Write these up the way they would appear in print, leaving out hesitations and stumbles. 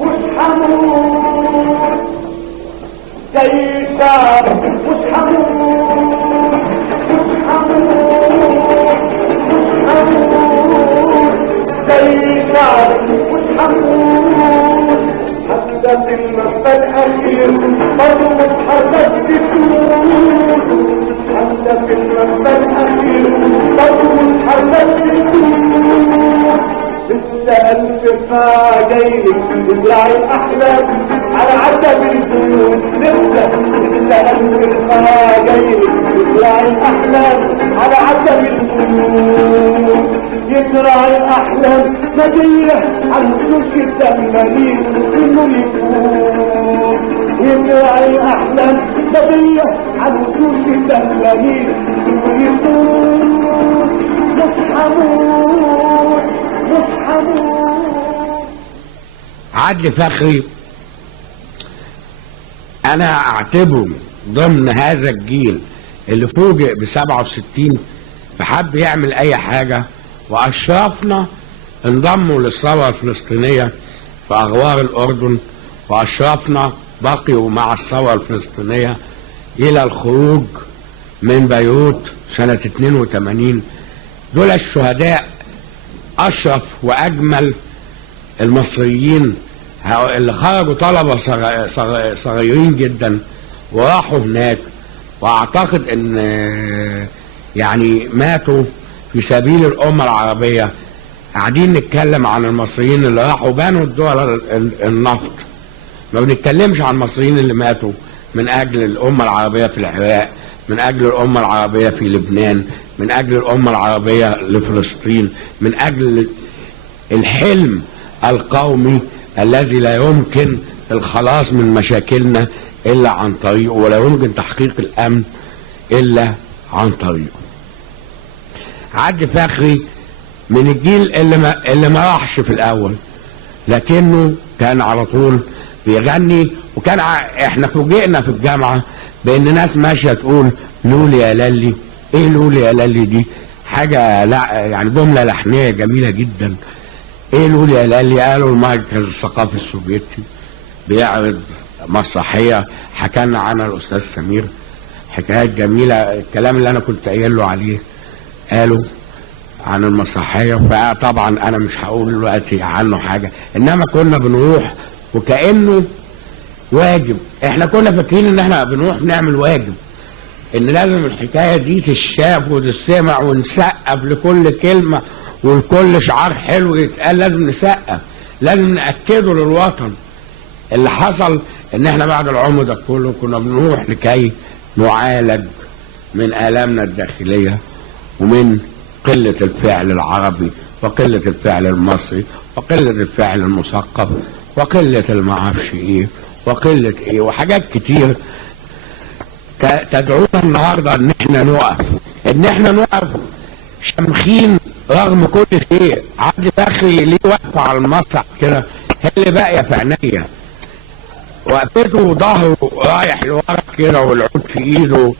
مش هموت زي شعب، مش هموت مش هموت مش هموت زي شعب، مش هموت حتى في المبدأ الأخير برضه مش هسكت تموت، حتى في المبدأ الأخير برضه مش هسكت تموت. لسه ألف ساعة جايلك تزرعي الأحلام على عتب البيوت، لسه ألف ساعة جايلك تزرعي الأحلام على عتب البيوت، يزرعي الأحلام مجية عن وشوش الدمالين إنه يفوت، يزرعي الأحلام مجية عن وشوش الدمالين إنه يفوت. مش هموت مش هموت. عدلي فخري انا اعتبره ضمن هذا الجيل اللي فوجئ ب67 فحب يعمل اي حاجة، واشرافنا انضموا للثورة الفلسطينية في اغوار الاردن، واشرافنا بقيوا مع الثورة الفلسطينية الى الخروج من بيروت سنة 82. دول الشهداء اشرف واجمل المصريين اللي خرجوا طلبة صغيرين جدا وراحوا هناك، واعتقد ان يعني ماتوا في سبيل الامة العربية. قاعدين نتكلم عن المصريين اللي راحوا بنوا الدول النفط، ما بنتكلمش عن المصريين اللي ماتوا من اجل الامة العربية في العراق، من اجل الامة العربية في لبنان، من اجل الامة العربية لفلسطين، من اجل الحلم القومي الذي لا يمكن الخلاص من مشاكلنا الا عن طريقه، ولا يمكن تحقيق الامن الا عن طريقه. عدلي فخري من الجيل اللي ما راحش في الاول، لكنه كان على طول بيغني. وكان احنا فوجئنا في الجامعة بان ناس ماشية تقول لولي يا لالي. ايه لولي يا لالي دي؟ حاجة لا يعني جملة لحنية جميلة جدا. ايه لولي يا لالي؟ قالوا المركز الثقافي السوفيتي بيعرض مسرحية حكالنا عنها الاستاذ سمير، حكايات جميلة. الكلام اللي انا كنت قايل له عليه قالوا عن المسرحية، فطبعا انا مش هقول دلوقتي عنه حاجة، انما كنا بنروح وكأنه واجب. احنا كنا فاكرين ان احنا بنروح نعمل واجب، ان لازم الحكاية دي تتشاف وتسمع ونسقف لكل كلمة ولكل شعار حلو يتقال، لازم نسقف، لازم نأكده للوطن. اللي حصل ان احنا بعد العمر ده كله كنا بنروح لكي نعالج من آلامنا الداخلية ومن قلة الفعل العربي وقلة الفعل المصري وقلة الفعل المثقف وقلة المعرفش ايه وقلة ايه وحاجات كتير تدعونا النهاردة ان احنا نقف شمخين رغم كل شيء. عدلي فخري ليه واقفة على المسرح كده هي اللي باقية في عينيا، وقفته وظهره رايح لورا كده والعود في ايده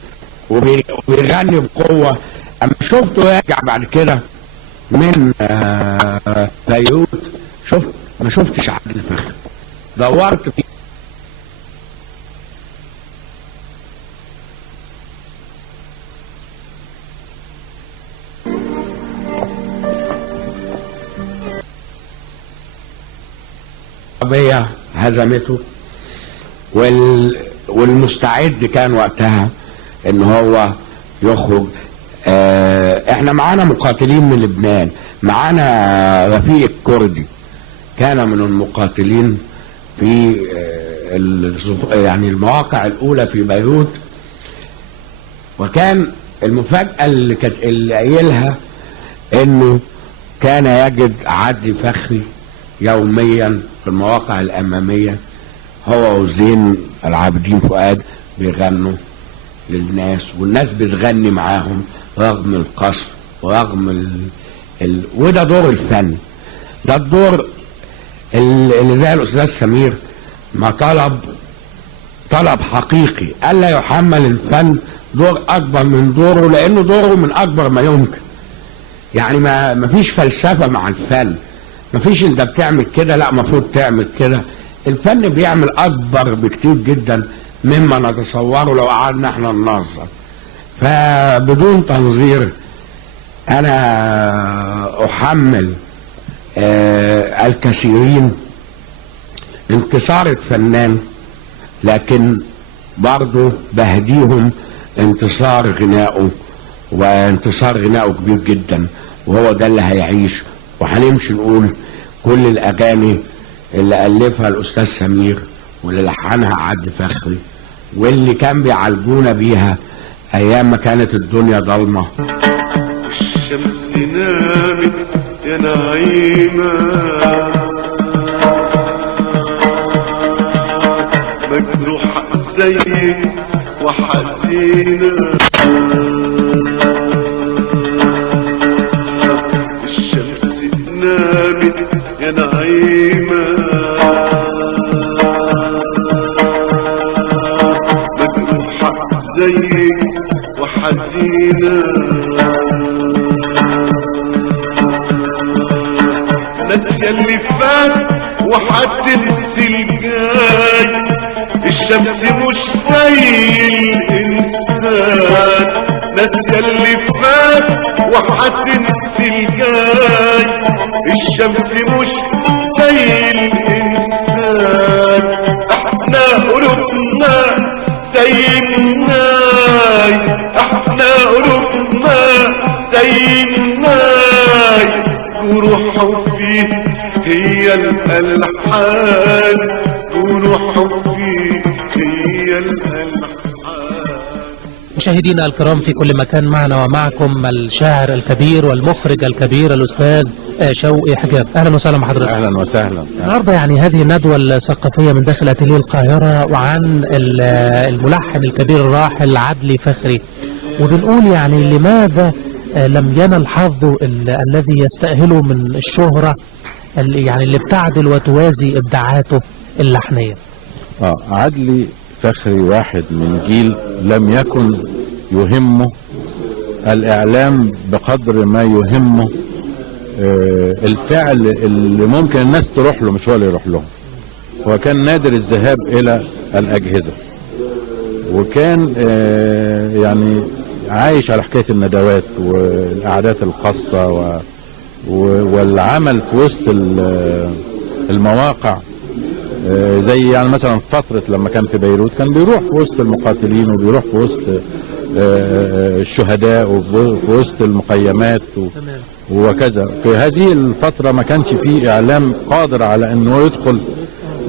وبيغني بقوة. اما شفته راجع بعد كده من بيروت ما شفتش عدلي فخري، دورت فيه هزمته، والمستعد كان وقتها ان هو يخرج. احنا معانا مقاتلين من لبنان، معانا رفيق الكردي كان من المقاتلين في يعني المواقع الاولى في بيروت. وكان المفاجأة اللي قايلها انه كان يجد عدلي فخري يوميا في المواقع الامامية هو وزين العابدين فؤاد بيغنوا للناس، والناس بتغني معاهم رغم القصف ورغم وده دور الفن. ده الدور اللي زي الاستاذ سمير ما طلب حقيقي الا يحمل الفن دور اكبر من دوره، لانه دوره من اكبر ما يمكن. يعني ما فيش فلسفة مع الفن، ما فيش انت بتعمل كده لا مفروض تعمل كده. الفن بيعمل اكبر بكتير جدا مما نتصوره لو قعدنا احنا ننظر. فبدون تنظير انا احمل الكثيرين انتصار الفنان، لكن برضه بهديهم انتصار غنائه، وانتصار غنائه كبير جدا، وهو ده اللي هيعيش. وهنمشي نقول كل الاغاني اللي الفها الاستاذ سمير واللي لحنها عدلي فخري واللي كان بيعالجونا بيها ايام ما كانت الدنيا ضلمه. الشمس نامت يا نعيمة، مجروحة زيك وحزينة. الشمس نامت يا نعيمة، مجروحة زيك وحزينة. ناسية اللي فات وهتنسي الجاي، الشمس مش زي الإنسان. ناسية اللي فات وهتنسي الجاي، الشمس مش زي الإنسان. احنا قلوبنا زي الناي، احنا قلوبنا زي الناي، جروحه فيه هي الألحان، جروحه فيه هي الألحان. مشاهدينا الكرام في كل مكان، معنا ومعكم الشاعر الكبير والمخرج الكبير الأستاذ شوقي حجاب. أهلا وسهلا بحضرتك. أهلا وسهلا. النهارده يعني هذه الندوة الثقافية من داخل أتيليه القاهرة وعن الملحن الكبير الراحل عدلي فخري، وبنقول يعني لماذا لم ينل حظه الذي يستأهله من الشهرة يعني اللي بتعدل وتوازي إبداعاته اللحنية. عدلي فخري واحد من جيل لم يكن يهمه الإعلام بقدر ما يهمه الفعل اللي ممكن الناس تروح له، مش هو اللي يروح لهم. هو كان نادر الذهاب إلى الأجهزة، وكان يعني عايش على حكاية الندوات والقعدات الخاصة والعمل في وسط المواقع. زي يعني مثلا فترة لما كان في بيروت كان بيروح في وسط المقاتلين، وبيروح في وسط الشهداء، وفي وسط المقيمات وكذا. في هذه الفترة ما كانش فيه إعلام قادر على أنه يدخل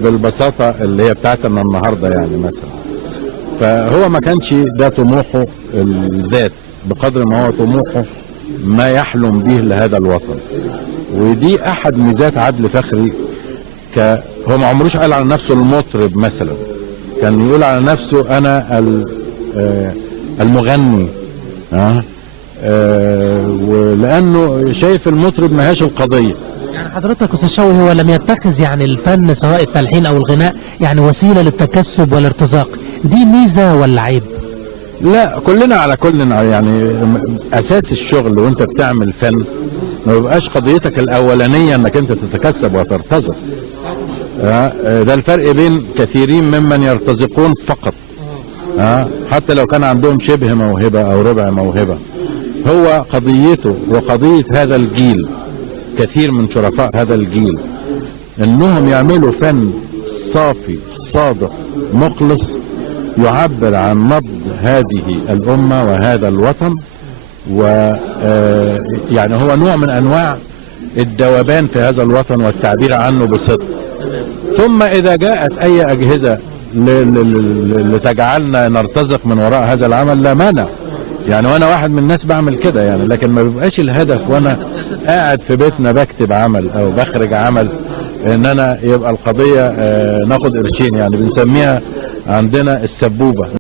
بالبساطة اللي هي بتاعتنا النهاردة يعني مثلا. فهو ما كانش ده طموحه الذات بقدر ما هو طموحه ما يحلم به لهذا الوطن. ودي أحد ميزات عدلي فخري. هو ما عمروش قال على نفسه المطرب مثلا، كان يقول على نفسه أنا المغني. ولأنه شايف المطرب ما هياش القضية. يعني حضرتك أستاذ شوقي هو لم يتخذ يعني الفن سواء التلحين أو الغناء يعني وسيلة للتكسب والارتزاق، دي ميزة ولا عيب؟ لا، كلنا على كلنا يعني أساس الشغل وأنت بتعمل فن ما بيبقاش قضيتك الأولانية أنك أنت تتكسب وترتزق. ده الفرق بين كثيرين ممن يرتزقون فقط، حتى لو كان عندهم شبه موهبة أو ربع موهبة. هو قضيته وقضية هذا الجيل، كثير من شرفاء هذا الجيل، انهم يعملوا فن صافي صادق مخلص يعبر عن نبض هذه الأمة وهذا الوطن. ويعني هو نوع من أنواع الذوبان في هذا الوطن والتعبير عنه بصدق. ثم إذا جاءت أي أجهزة لتجعلنا نرتزق من وراء هذا العمل لا مانع، يعني وانا واحد من الناس بعمل كده يعني، لكن ما بيبقاش الهدف وانا قاعد في بيتنا بكتب عمل او بخرج عمل ان انا يبقى القضية ناخد قرشين، يعني بنسميها عندنا السبوبة.